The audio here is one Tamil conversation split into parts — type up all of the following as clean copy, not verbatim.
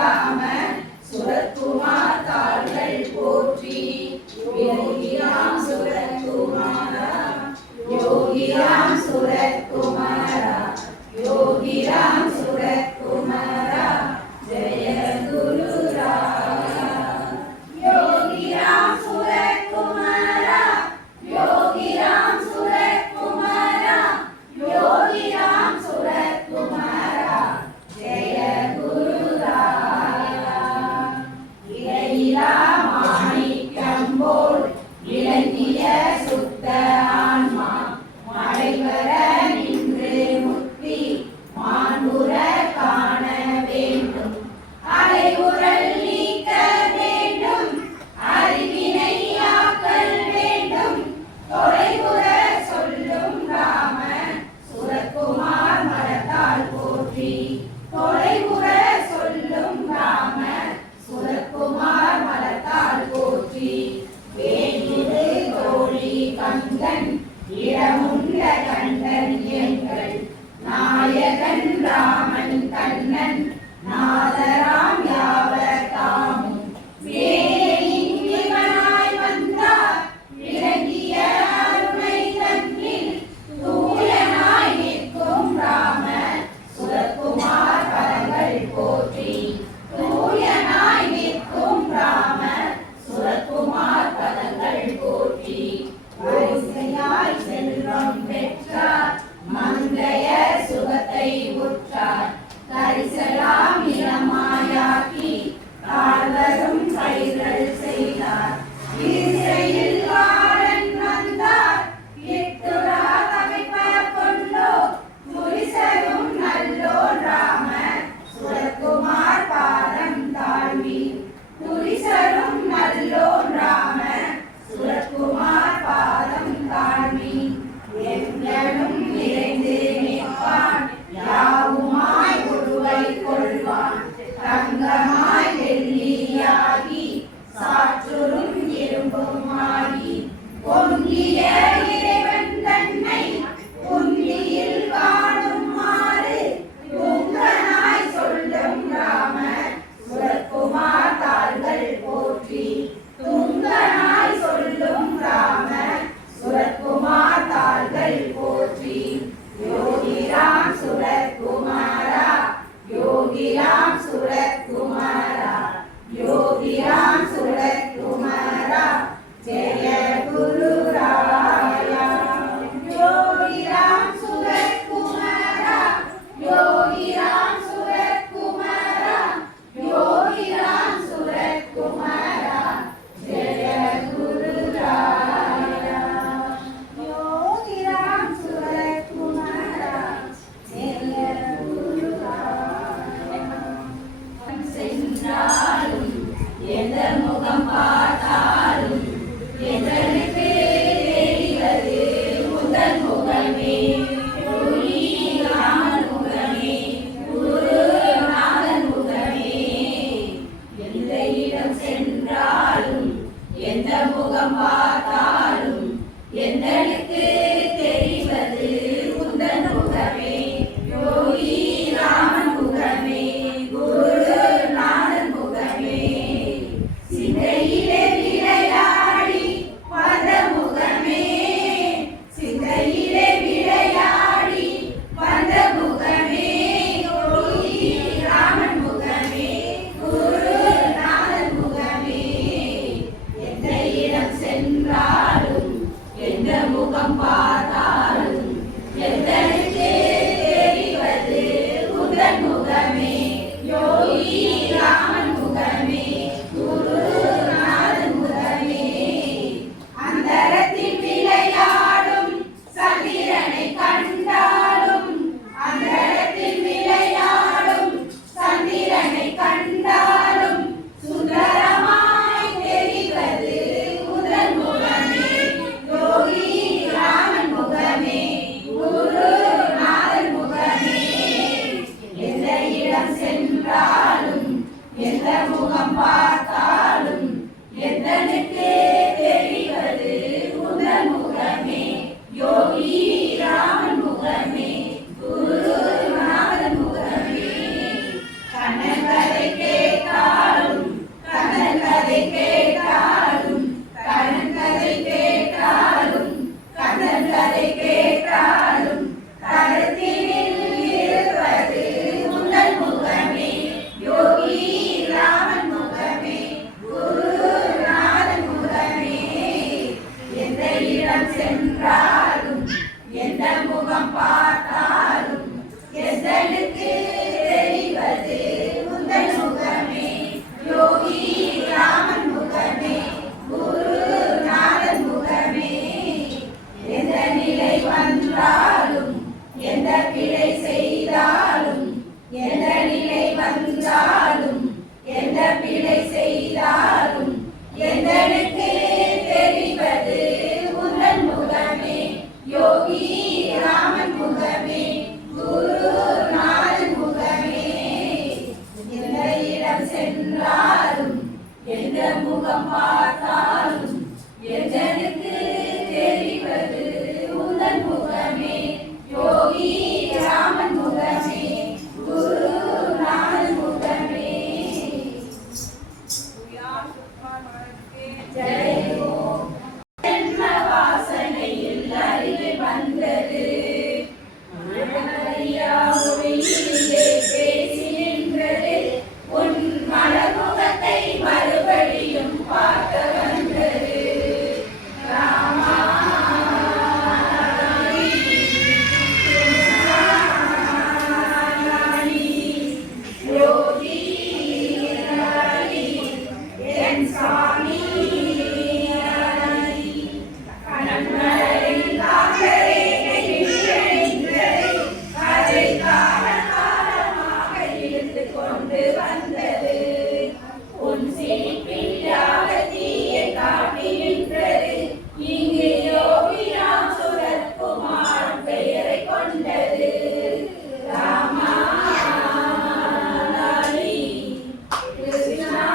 ராம சுரத்குமார் தாள்கள் போற்றி. யோகிராம் சுரத்குமாரா யோகிராம் சுரத்குமாரா யோகிராம் சுரத்குமாரா ஜெய குரு ராயா. யோகிராம் சுரத்குமாரா யோகிராம் சுரத்குமாரா யோகிராம் சுரத்குமாரா ஜெய குரு ராயா. இறையிலா மாணிக்கம் போல் விளங்கிய சுத்த ஆன்மா மழைவர நின்று முக்தி மாண்புற காண வேண்டும். அலைவுறல் நீக்க வேண்டும், அறிவினை ஆக்கல் வேண்டும். தொலைவுற சொல்லும் ராம சுரத்குமார் மரத்தால் போற்றி. தொலைவுற சொல்லும் ராம சுரத்குமார் மரத்தால் போற்றி. வேண்டிது தோழி கந்தன் இடமுண்ட கண்டன் எங்கள் நாயகன் ராமன் கண்ணன் நாதராம் யாவர் தாமும் வேலையின் இவனாய் வந்தார் விளங்கிய அருணை தன்னில் தூயனாய் நிற்கும் ராம சுரத்குமார் பதங்கள் போற்றி. தூயனாய் நிற்கும் ராம சுரத்குமார் பதங்கள் போற்றி. வரிசையாய் செல்வம் பெற்றார் மங்கைய சுகத்தை உற்றார் கரிசலாம் இளமாயாக்கி கால்வரும் பயிர்கள் செய்தார். இசையில் வாழன் வந்தார் இட்டுரா தகைப்பர் கொண்டோ முரிசரும் நல்லோர் ராம சுரத்குமார் பாதம் தாழ்வி. முரிசரும் நல்லோர் ராம சுரத்குமார் பாதம் தாழ்வி. எங்களும் நிறைந்து நிற்பான் யாவுமாய் உருவை கொள்வான். தங்கமாய் வெள்ளியாகி சாற்றுரும் இரும்புமாகி பொங்கிய இறைவன் தன்னை புந்தியில் காணுமாறு துங்கனாய் சொல்லும் ராம சுரத்குமார் தாள்கள் போற்றி. துங்கனாய் சொல்லும் ராம சுரத்குமார் தாள்கள் போற்றி. யோகிராம் சுரத்குமாரா யோகிராம் சுரத்குமாரா யோகிராம் சுரத்குமாரா ஜெய குரு ராயா. யோகிராம் சுரத்குமாரா யோகிராம் சுரத்குமாரா யோகிராம் சுரத்குமாரா ஜெய குரு ராயா. யோகிராம் சுரத்குமாரா ஜெய குரு ராயா. சென்றாலும் எந்த முகம் பார்த்தாலும் எதற்கு தெரிவது முதல் முகமே குரு ராமன் முகமே குருநாதன் முகமே. எந்த இடம் சென்றாலும் எந்த முகம் பார்த்தாலும் எந்தனுக்கு தெரிவது உந்தன் முகமே யோகி ராமன் முகமே குருநாதன் முகமே. சிந்தையிலே விளையாடி வந்த முகமே சிந்தையிலே விளையாடி வந்த முகமே யோகி ராமன் முகமே குருநாதன் முகமே. எந்த இடம் சென்றாலும் எந்த முகம் பார்த்தாலும் எந்தனுக்கு தெரிவது உந்தன் முகமே யோகி ராமன் முகமே குருநாதன் முகமே. அந்தரத்தில் விளையாடும் சந்திரனை கண்டாலும் அந்தரத்தில் விளையாடும் சந்திரனை கண்டாலும் சுந்தரமாய் தெரிவது உந்தன் முகமே யோகி ராமன் முகமே குருநாதன் முகமே. எந்த இடம் சென்றாலும் எந்த முகம் பார்த்தாலும் எந்தனுக்கு தெரிவது உந்தன் முகமே யோகி ராமன் முகமே குருநாதன் முகமே. கண்ணன் கதை சென்றாலும் எந்த முகம் பார்த்தாலும் எதனுக்கு தெரிவது உந்தன் முகமே யோகி ராமன் முகமே குரு நானன் முகமே. ஜெய் ஹோ. ஜென்ம வாசனையில் அறிவு வந்தது மனமறியா மொழியிலே பேசி நின்றது உன் மலர்முகத்தை மறுபடியும் பார்க்க வந்தது ராமா. யோகி என் சாமி கொண்டு வந்தது உன் சிரிப்பில் யாகத்தீயை காட்டி நின்றது இங்கு யோகிராம் சுரத்குமார் பெயரை கொண்டது ராமா லாலி கிருஷ்ணா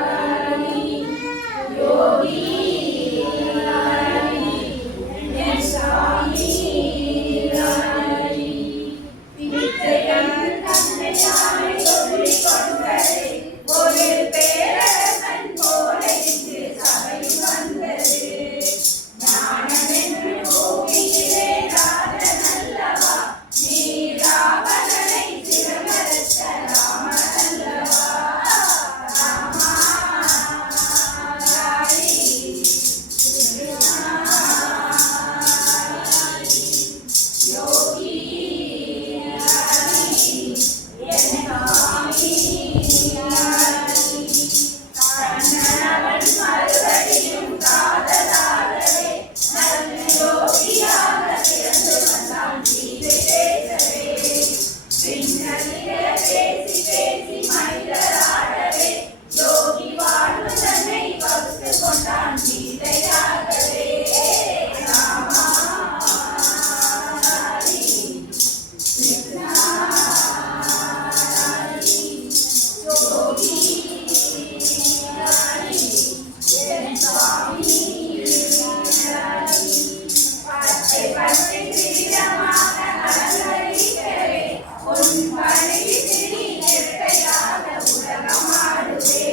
லாலி யோகி லாலி என் சாமி லாலி. பிச்சைகள் தன்னையாய் சொல்லிக் கொண்டது ஒரு பேரரசன் போல இங்கு சபையில் வந்தது ஞானமென்று போகிறேன் ராஜன் அல்லவா நீ ராவணனை சிரமறுத்த ராமன் அல்லவா ராமா லாலி கிருஷ்ணா லாலி யோகி லாலி என் சாமி லாலி. கண்ணனவன் மறுபடியும் காதலாகவே நல்ல யோகியாக பிறந்து வந்தான் கீதை பேசவே பின்னலிலே பேசி பேசி மனிதராடவே யோகி வாழ்வு தன்னை வகுத்து கொண்டான் கீதையாகவே ராமா லாலி கிருஷ்ணா லாலி யோகி லாலி என் சாமி லாலி. பச்சை பச்சை கிரீடமாக அலங்கரிக்கவே உன் பணிவி திரி நெட்டையாக உலகமாடுவே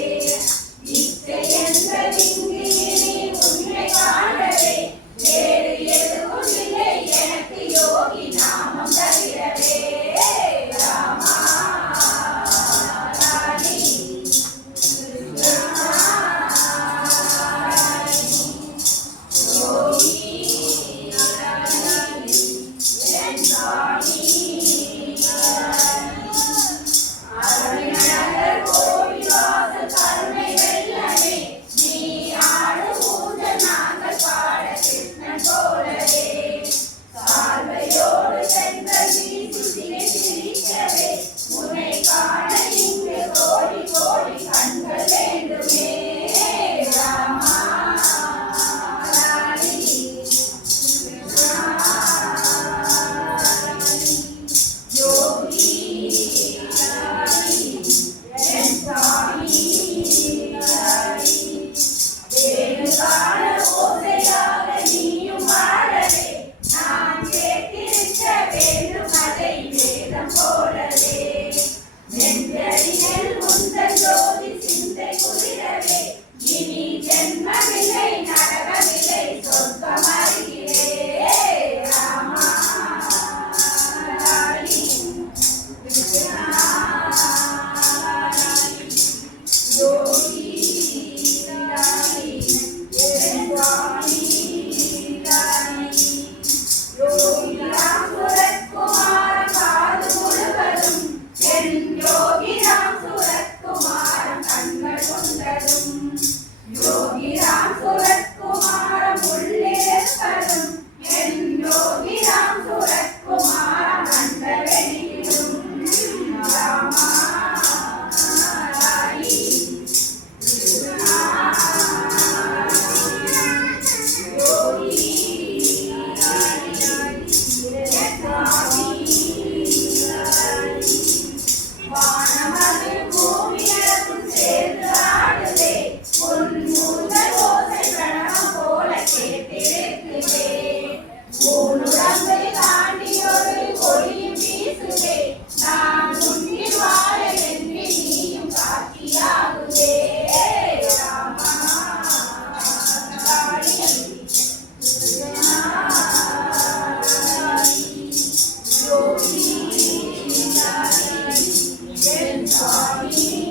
இச்சை என்ற விங்கினி உன்னை காணவே வேறு எதுவும் இல்லை எனக்கு யோகி நாமம் தவிரவே ராமா லாலி சுவாமி